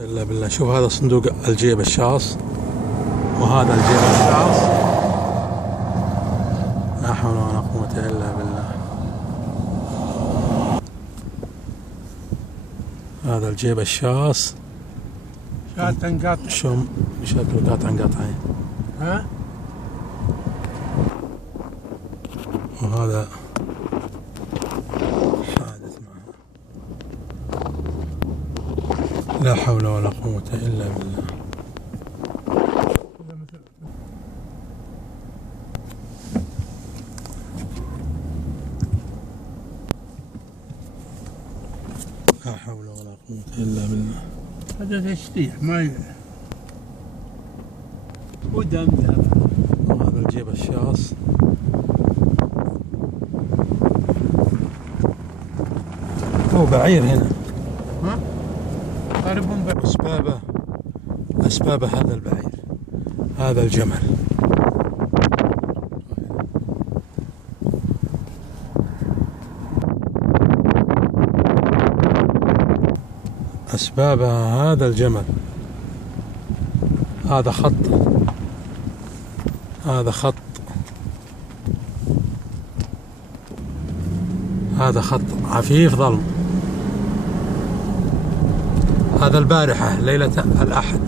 الا بالله. شوف هذا صندوق الجيب الشاص، وهذا الجيب الشاص. لا حول ولا قوة الا بالله. هذا الجيب الشاص. شات تنقطع. شو شكله قاطعين. ها؟ وهذا حادث معه. لا حول ولا قوة إلا بالله. لا حول ولا قوة إلا بالله. هذا تشطيح ما ودم ذا. وهذا الجيب الشاص. هو بعير هنا. ها؟ قريبهم أسبابه هذا البعير، هذا الجمل. أسبابها هذا الجمل. هذا خط، هذا خط، هذا خط عفيف ظلم. هذا البارحة ليلة الأحد